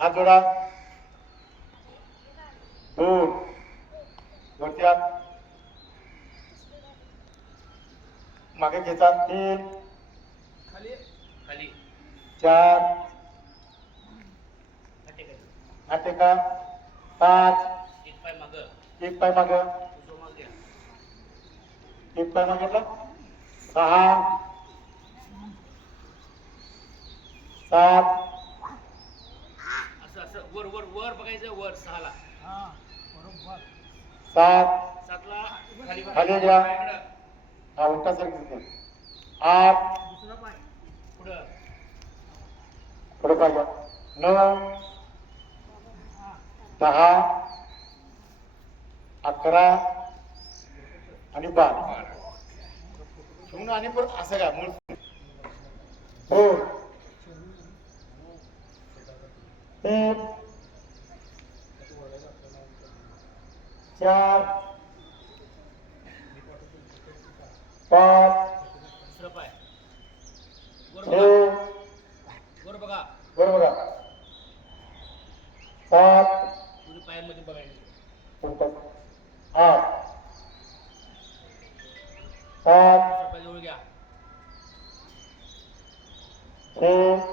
हात जोडा. 2 वरती हात मागे खेचा. 3 खाली खाली 4 हाते का. 5 एक पाय माग. एक पाय माग. एक पाय मागितला. 6 7 असं असं वर वर वर बघायचं वर 6 ला. हां बरोबर. 7 7 ला खाली खाली घ्या. हा उलटा सरकी. 8 दुसरा पाय पुढं पुढे पाय घ्या. 9 10 11 आणि 12 ठेवून आणि परत असं का मूळ. 4 3 4 5 दुसरा पाय वर 6 बघा. वर बघा. वर बघा. 7 दोन्ही पायामध्ये बघायचं. 8 7 पाय जवळ घ्या. 6